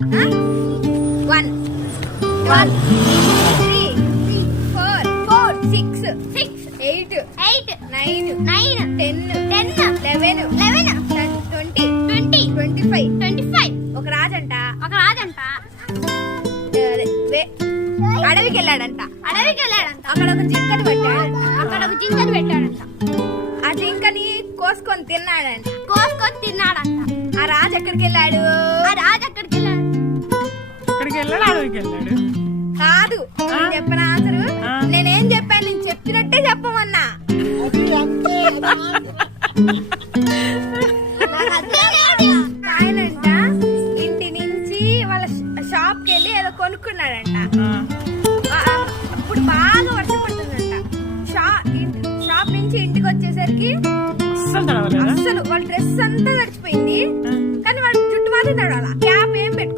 1 1 3 4 4 6 6 8 8 9 9 10 10 11 11 20 20 25 25 ఒక రాజంట అడవికి వెళ్ళాడంట అక్కడ ఒక జింకని పెట్టాడంట ఆ జింకని కోసుకొని తిన్నాడంట ఆ రాజు ఎక్కడికి వెళ్ళాడు కాదు చెప్పిన ఆన్సర్ నేనేం చెప్పాను నేను చెప్పినట్టే చెప్పమన్నా ఆయనంట ఇంటి నుంచి వాళ్ళ షాప్ కి వెళ్ళి ఏదో కొనుక్కున్నాడంట అప్పుడు బాగా వర్షం పడుతుందంట షాప్ నుంచి ఇంటికి వచ్చేసరికి అసలు వాళ్ళ డ్రెస్ అంతా తడిచిపోయింది